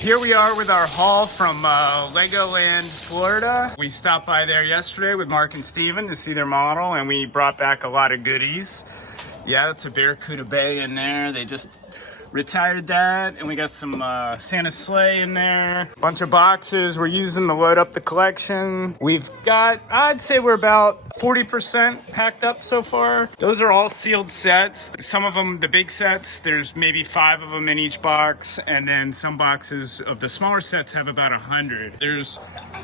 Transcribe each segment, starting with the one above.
Here we are with our haul from Legoland, Florida. We stopped by there yesterday with Mark and Steven to see their model, and we brought back a lot of goodies. Yeah, that's a Barracuda Bay in there. They just retired that, and we got some Santa sleigh in there. A bunch of boxes we're using to load up the collection. We've got, I'd say we're about 40% packed up so far. Those are all sealed sets. Some of them, the big sets, there's maybe 5 of them in each box, and then some boxes of the smaller sets have about 100. There's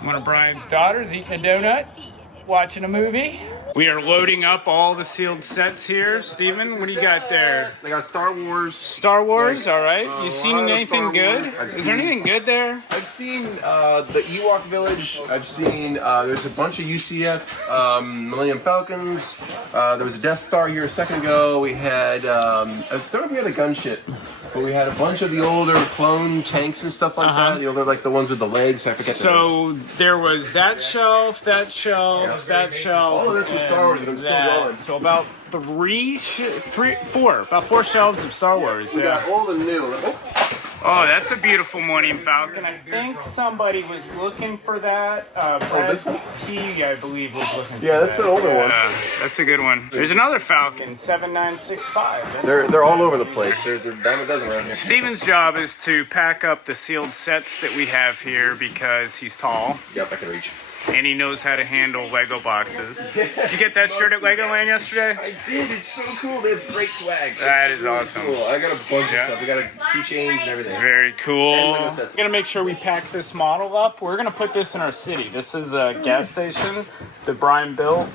one of Bryan's daughters eating a donut, watching a movie. We are loading up all the sealed sets here. Steven, what do you got there? They got Star Wars. Star Wars, all right. You seen anything good? Is there anything good there? I've seen the Ewok Village. I've seen, there's a bunch of UCF, Millennium Falcons. There was a Death Star here a second ago. We had, I don't know if we had the gunship, but we had a bunch of the older clone tanks and stuff like that. The older, like the ones with the legs. I forget So there was that shelf, that shelf, that shelf. All of this was Star Wars, and I'm still going. So about 4 shelves of Star Wars. We got old and new. Oh, that's a beautiful Millennium Falcon. I think somebody was looking for that. Brad P, I believe, was looking for that. Yeah, that's an older one. That's a good one. There's another Falcon, 7965. They're all over the place. They're dime a dozen around here. Steven's job is to pack up the sealed sets that we have here because he's tall. Yep, I can reach. And he knows how to handle Lego boxes. Did you get that shirt at Legoland yesterday? I did. It's so cool. They have great swag. That is awesome. Cool. I got a bunch of stuff. We got keychains and everything. Very cool. We're gonna make sure we pack this model up. We're gonna put this in our city. This is a gas station that Bryan built,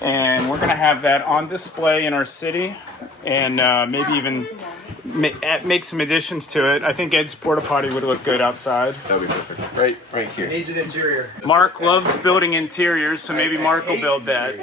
and we're gonna have that on display in our city, and maybe even make some additions to it. I think Ed's porta potty would look good outside. That would be perfect. Right here. Needs an interior. Mark loves building interiors, so maybe Mark will build that.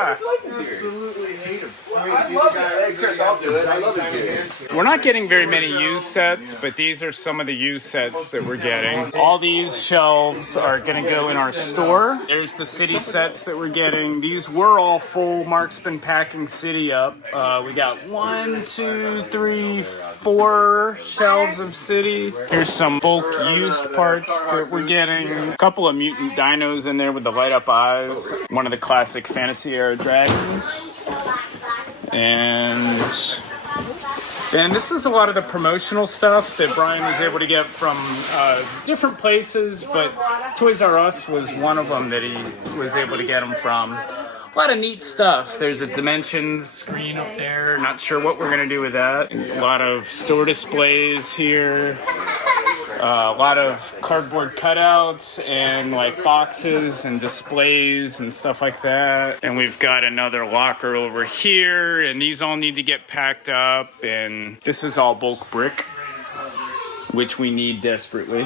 Absolutely hate them. I love it. Hey, Chris, I'll do it. I love it. We're not getting very many used sets, but these are some of the used sets that we're getting. All these shelves are going to go in our store. There's the city sets that we're getting. These were all full. Mark's been packing city up. We got 1, 2, 3, 4 shelves of city. Here's some bulk used parts that we're getting. A couple of mutant dinos in there with the light up eyes. One of the classic fantasy era dragons. And this is a lot of the promotional stuff that Bryan was able to get from different places, but Toys R Us was one of them that he was able to get them from. A lot of neat stuff. There's a Dimensions screen up there. Not sure what we're going to do with that. A lot of store displays here. A lot of cardboard cutouts and like boxes and displays and stuff like that. And we've got another locker over here, and these all need to get packed up. And this is all bulk brick, which we need desperately.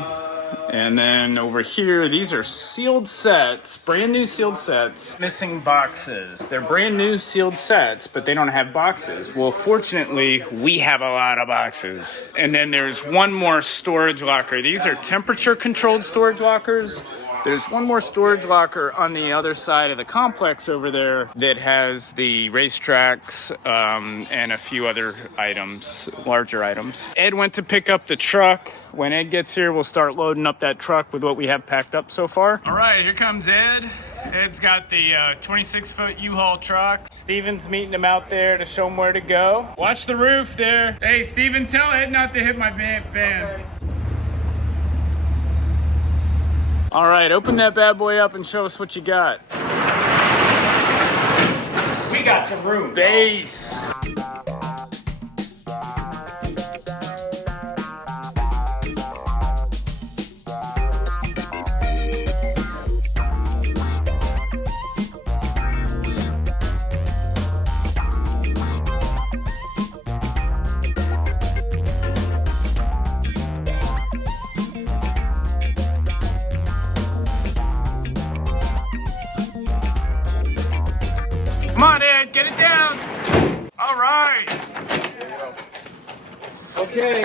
And then over here, these are sealed sets, brand new sealed sets, missing boxes. They're brand new sealed sets, but they don't have boxes. Well, fortunately, we have a lot of boxes. And then there's one more storage locker. These are temperature controlled storage lockers. There's one more storage locker on the other side of the complex over there that has the racetracks and a few other items, larger items. Ed went to pick up the truck. When Ed gets here, we'll start loading up that truck with what we have packed up so far. All right, here comes Ed. Ed's got the 26-foot U-Haul truck. Steven's meeting him out there to show him where to go. Watch the roof there. Hey, Steven, tell Ed not to hit my van. All right, open that bad boy up and show us what you got. We got some room. Base. Come on, Ed, get it down. All right. Okay,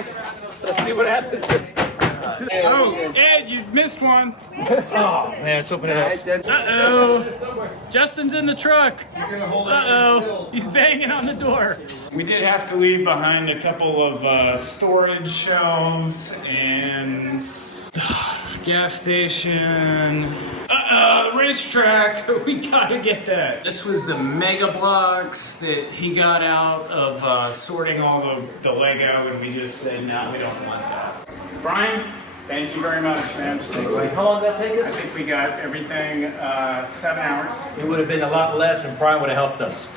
let's see what happens. Oh, Ed, you missed one. Oh man, let's open it up. Uh-oh. Justin's in the truck. Uh-oh. He's banging on the door. We did have to leave behind a couple of storage shelves and gas station. Uh-oh, racetrack. We gotta get that. This was the mega blocks that he got out of sorting all the Lego, and we just said, no, we don't want that. Brian, thank you very much, man. How long did that take I us? think we got everything 7 hours. It would have been a lot less, and Bryan would have helped us.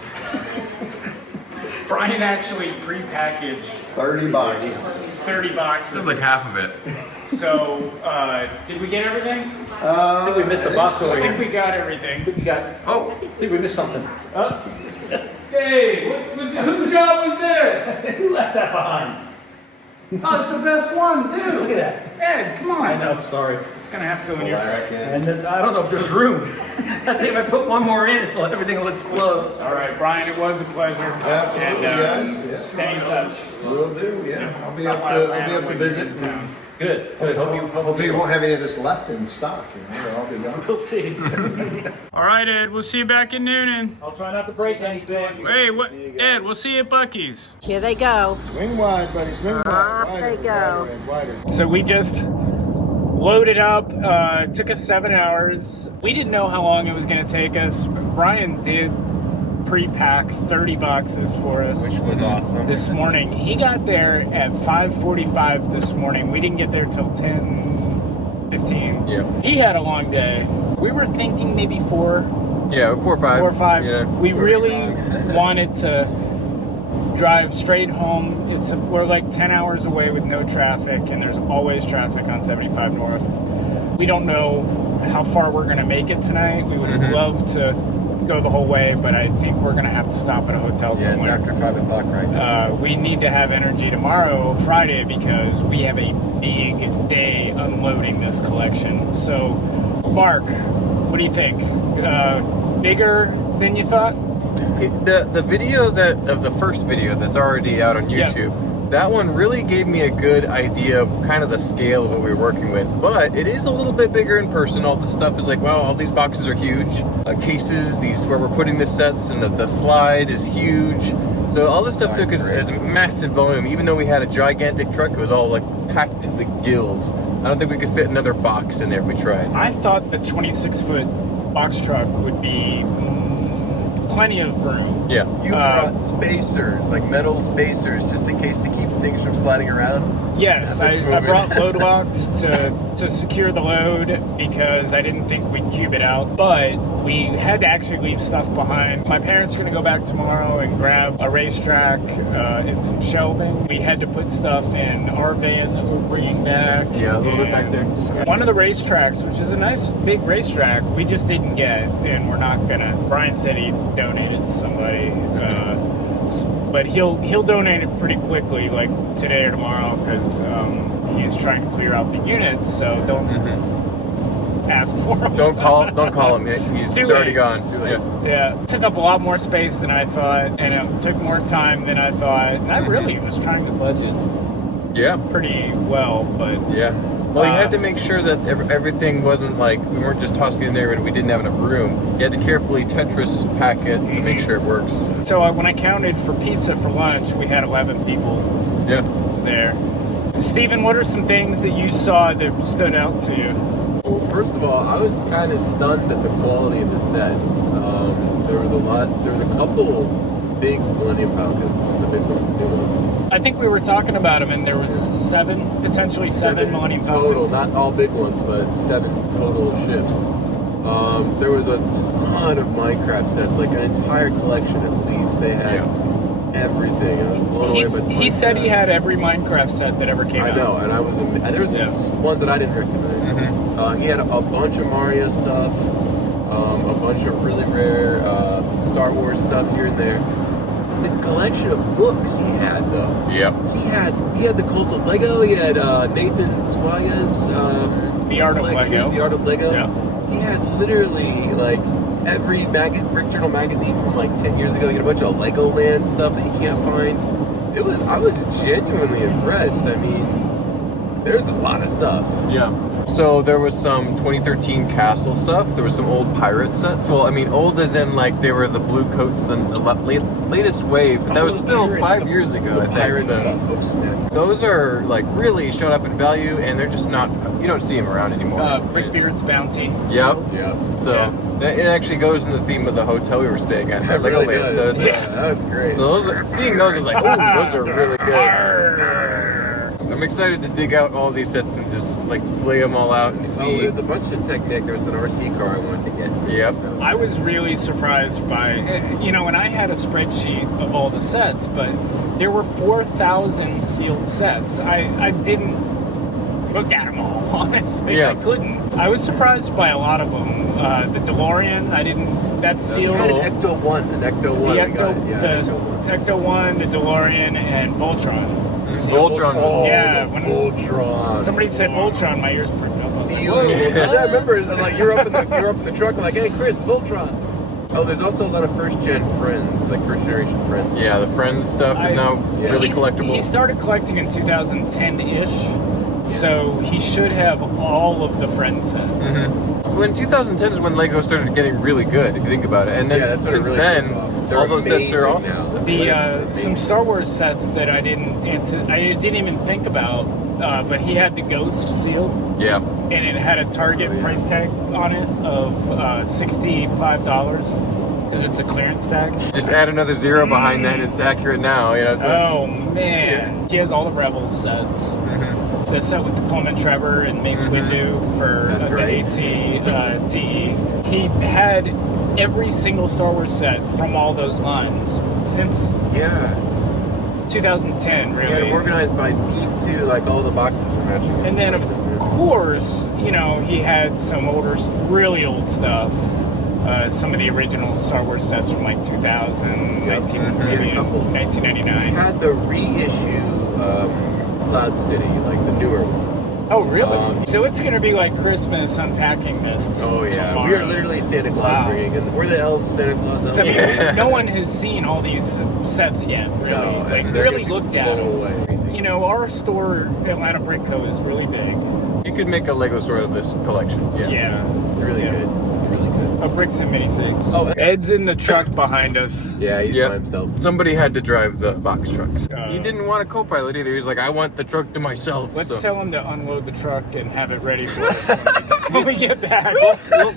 Brian actually prepackaged 30 boxes. 30 boxes. That's like half of it. So, did we get everything? I think we missed a box over I think here. we got everything. We got. Oh, I think we missed something. Hey, whose job was this? Who left that behind? Oh, it's the best one, too. Look at that. Ed, come on. I know. Sorry. It's gonna have to go in your truck. And then, I don't know if there's room. I think if I put one more in, everything will explode. All right, Brian, it was a pleasure. Absolutely, And, guys. Yeah. stay in touch. Will do, yeah. I'll be It's up not like to, Atlanta when you visit. get in town. Good. Good. Hopefully you won't have any of this left in stock, you know, I'll be gone. We'll see. All right, Ed, we'll see you back in Noonan. I'll try not to break anything. Hey, what? Ed, we'll see you at Buc-ee's. Here they go. Swing wide, buddy, swing wide. Off Wider, they go. wider, wider. So we just loaded up. It took us 7 hours. We didn't know how long it was going to take us. Brian did pre-pack 30 boxes for us. which was awesome. This morning. He got there at 5:45 this morning. We didn't get there till 10:15. Yeah. He had a long day. We were thinking maybe 4 Yeah, 4 or 5. 4 or 5. Yeah. We really wanted to drive straight home. We're like 10 hours away with no traffic, and there's always traffic on 75 North. We don't know how far we're going to make it tonight. We would love to go the whole way, but I think we're going to have to stop at a hotel Yeah, it's somewhere. after 5 o'clock right now. We need to have energy tomorrow, Friday, because we have a big day unloading this collection. So, Mark, what do you think? Bigger than you thought? The video of the first video that's already out on YouTube, that one really gave me a good idea of kind of the scale of what we were working with. But it is a little bit bigger in person. All the stuff is like, wow, all these boxes are huge. Cases, these where we're putting the sets, and the slide is huge. So all this stuff took us as a massive volume. Even though we had a gigantic truck, it was all like packed to the gills. I don't think we could fit another box in there if we tried. I thought the 26-foot box truck would be plenty of room. Yeah. You brought spacers, like metal spacers, just in case to keep things from sliding around. Yes, I brought load locks to secure the load because I didn't think we'd cube it out. But we had to actually leave stuff behind. My parents are going to go back tomorrow and grab a racetrack and some shelving. We had to put stuff in our van that we're bringing back. Yeah, a little bit back there. One of the racetracks, which is a nice big racetrack, we just didn't get, and we're not gonna. Brian said he donated to somebody, but he'll donate it pretty quickly, like today or tomorrow, because he's trying to clear out the units. So don't ask for him. Don't call him. He's too already late. gone. Yeah, it took up a lot more space than I thought, and it took more time than I thought. And I really was trying to budget Yeah. pretty well, but Yeah. Well, you had to make sure that everything wasn't like, we weren't just tossing it in there and we didn't have enough room. You had to carefully Tetris pack it to make sure it works. So when I counted for pizza for lunch, we had 11 people Yeah. there. Stephen, what are some things that you saw that stood out to you? Well, first of all, I was kind of stunned at the quality of the sets. There was a couple big Millennium Falcons, the big ones. I think we were talking about them, and there was potentially seven Millennium total, Falcons. not all big ones, but 7 total ships. There was a ton of Minecraft sets, like an entire collection at least. They had everything. I was blown away by He said he Minecraft. had every Minecraft set that ever came out. I know, and I was there was ones that I didn't recognize. He had a bunch of Mario stuff, a bunch of really rare Star Wars stuff here and there. The collection of books he had, though. Yep. He had the Cult of Lego. He had Nathan Swaya's The Art of collection, Lego. The Art of Lego. Yeah. He had literally like every Brick Journal magazine from like 10 years ago. He had a bunch of Legoland stuff that you can't find. I was genuinely impressed. I mean, there's a lot of stuff. Yeah. So there was some 2013 castle stuff. There was some old pirate sets. Well, I mean, old as in like they were the blue coats, the latest wave. But that was still 5 years ago. I think. Pirate So stuff. Oh snap. those are like really shot up in value, and they're just not. You don't see them around anymore. Brickbeard's Bounty. Yep. Yeah. So it actually goes in the theme of the hotel we were staying at. That really Legoland. does. So it's, That was great. so seeing those is like, oh, those are really good. I'm excited to dig out all these sets and just like lay them all out and Oh, see. there's a bunch of Technic. There was an RC car I wanted to get to. Yep. I was really surprised by, you know, and I had a spreadsheet of all the sets, but there were 4,000 sealed sets. I didn't look at them all, honestly. Yeah. I couldn't. I was surprised by a lot of them. The DeLorean, that's sealed. An Ecto 1. An Ecto 1. The I got it. Yeah, Ecto 1. Ecto 1, the DeLorean, and Voltron. Voltron. Oh, Yeah, the when- Voltron. Somebody said Voltron, my ears perked up. I was like, Sealed. "Whoa, Yeah, I what?" remember. I'm like, you're up in the truck. I'm like, hey, Chris, Voltron. Oh, there's also a lot of first gen Friends, like first generation Friends. Yeah, the Friends stuff is now really collectible. He started collecting in 2010-ish, so he should have all of the Friends sets. When 2010 is when Lego started getting really good, if you think about it. And then Yeah, that's when it since really then, took off. They're all those sets are amazing awesome. now. Some Star Wars sets that I didn't even think about, but he had the Ghost sealed, Yeah. and it had a Target price tag on it of $65 because it's a clearance tag. Just add another zero behind that and it's accurate now. You know, it's like- Oh man, he has all the Rebels sets. The set with the Pullman Trevor and Mace Windu for That's the right. AT-TE. He had every single Star Wars set from all those lines since Yeah. 2010, Yeah, really. organized by theme too, like all the boxes are matching. And then, of course, you know, he had some older, really old stuff. Some of the original Star Wars sets from like 2000, Yep. He had a couple. He 1999. had the reissue Cloud City, like the newer one. Oh, really? So it's going to be like Christmas unpacking this. Oh yeah, tomorrow. we are literally Santa Claus Wow. bringing in. We're the elves, Santa Claus. I mean, elves. no one has seen all these sets yet, really. No, like, and they're really gonna be looked at blown them. away. You know, our store, Atlanta Brick Co., is really big. you could make a Lego store of this collection. Yeah. Really Yeah. good, really good. A bricks and minifigs. Oh, Ed's in the truck behind us. Yeah, he's Yep. by himself. Somebody had to drive the box trucks. Uh, He didn't want a co-pilot either. He's like, I want the truck to myself. Let's So- tell him to unload the truck and have it ready for us when we get back.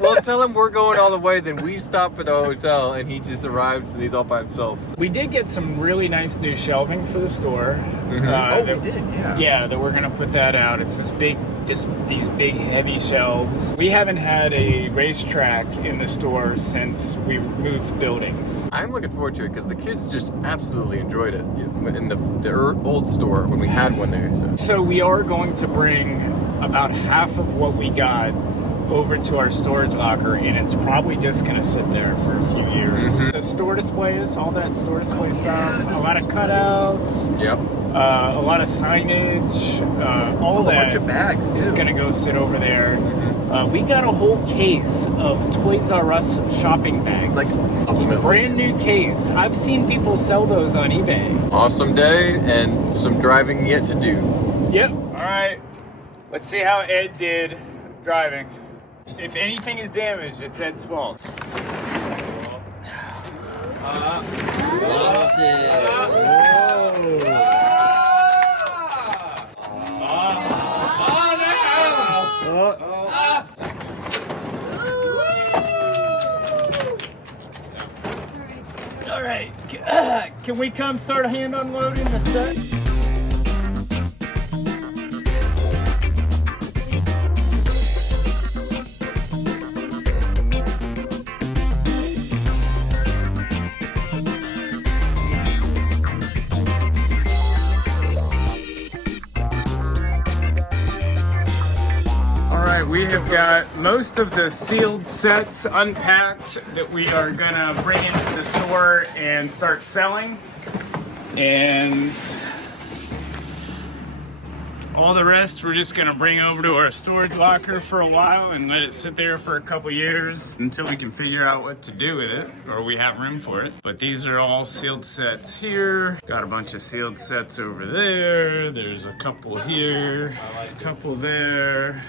we'll tell him we're going all the way, then we stop at the hotel and he just arrives and he's all by himself. We did get some really nice new shelving for the store. Oh, that- we did, yeah. Yeah, that we're gonna put that out. It's these big heavy shelves. We haven't had a racetrack in the store since we moved buildings. I'm looking forward to it because the kids just absolutely enjoyed it in the old store when we had one there. So. So we are going to bring about half of what we got over to our storage locker, and it's probably just gonna sit there for a few years. The store displays, all that store display stuff, a lot of cutouts, Yep. a lot of signage, all Oh, a that bunch of bags too. is gonna go sit over there. We got a whole case of Toys R Us shopping bags. Like a brand new case. I've seen people sell those on eBay. Awesome day and some driving yet to do. Yep. All right. Let's see how Ed did driving. If anything is damaged, it's Ed's fault. All right. Can we come start hand unloading the set? We have got most of the sealed sets unpacked that we are gonna bring into the store and start selling. And All the rest we're just gonna bring over to our storage locker for a while and let it sit there for a couple years until we can figure out what to do with it, or we have room for it. But these are all sealed sets here. Got a bunch of sealed sets over there. There's a couple here, a couple there.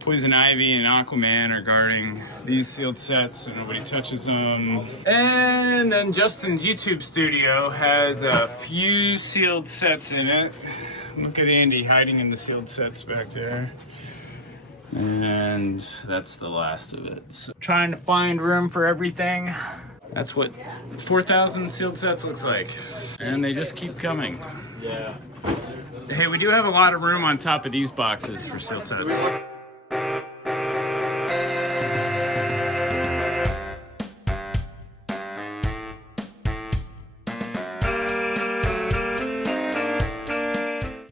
Poison Ivy and Aquaman are guarding these sealed sets so nobody touches them. And then Justin's YouTube studio has a few sealed sets in it. Look at Andy hiding in the sealed sets back there. And that's the last of it. So trying to find room for everything. That's what 4,000 sealed sets looks like. And they just keep coming. Yeah. Hey, we do have a lot of room on top of these boxes for sealed sets.